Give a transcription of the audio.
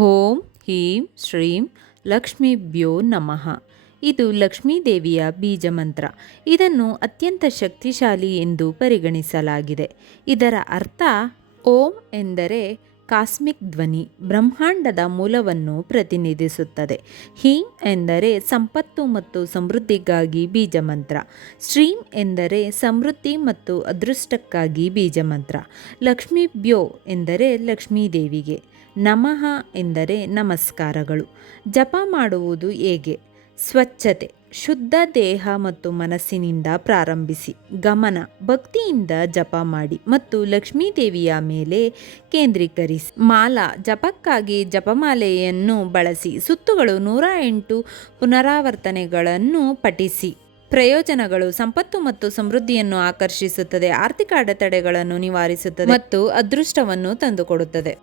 ಓಂ ಹೀಂ ಶ್ರೀಂ ಲಕ್ಷ್ಮೀಭ್ಯೋ ನಮಃ. ಇದು ಲಕ್ಷ್ಮೀದೇವಿಯ ಬೀಜ ಮಂತ್ರ. ಇದನ್ನು ಅತ್ಯಂತ ಶಕ್ತಿಶಾಲಿ ಎಂದು ಪರಿಗಣಿಸಲಾಗಿದೆ. ಇದರ ಅರ್ಥ ಓಂ ಎಂದರೆ ಕಾಸ್ಮಿಕ್ ಧ್ವನಿ, ಬ್ರಹ್ಮಾಂಡದ ಮೂಲವನ್ನು ಪ್ರತಿನಿಧಿಸುತ್ತದೆ. ಹೀಂ ಎಂದರೆ ಸಂಪತ್ತು ಮತ್ತು ಸಮೃದ್ಧಿಗಾಗಿ ಬೀಜ ಮಂತ್ರ. ಶ್ರೀಂ ಎಂದರೆ ಸಮೃದ್ಧಿ ಮತ್ತು ಅದೃಷ್ಟಕ್ಕಾಗಿ ಬೀಜ ಮಂತ್ರ. ಲಕ್ಷ್ಮೀಭ್ಯೋ ಎಂದರೆ ಲಕ್ಷ್ಮೀದೇವಿಗೆ. ನಮಃ ಎಂದರೆ ನಮಸ್ಕಾರಗಳು. ಜಪ ಮಾಡುವುದು ಹೇಗೆ? ಸ್ವಚ್ಛತೆ, ಶುದ್ಧ ದೇಹ ಮತ್ತು ಮನಸ್ಸಿನಿಂದ ಪ್ರಾರಂಭಿಸಿ. ಗಮನ, ಭಕ್ತಿಯಿಂದ ಜಪ ಮಾಡಿ ಮತ್ತು ಲಕ್ಷ್ಮೀದೇವಿಯ ಮೇಲೆ ಕೇಂದ್ರೀಕರಿಸಿ. ಮಾಲಾ, ಜಪಕ್ಕಾಗಿ ಜಪಮಾಲೆಯನ್ನು ಬಳಸಿ. ಸುತ್ತುಗಳು 108 ಪುನರಾವರ್ತನೆಗಳನ್ನು ಪಠಿಸಿ. ಪ್ರಯೋಜನಗಳು: ಸಂಪತ್ತು ಮತ್ತು ಸಮೃದ್ಧಿಯನ್ನು ಆಕರ್ಷಿಸುತ್ತದೆ, ಆರ್ಥಿಕ ಅಡೆತಡೆಗಳನ್ನು ನಿವಾರಿಸುತ್ತದೆ ಮತ್ತು ಅದೃಷ್ಟವನ್ನು ತಂದುಕೊಡುತ್ತದೆ.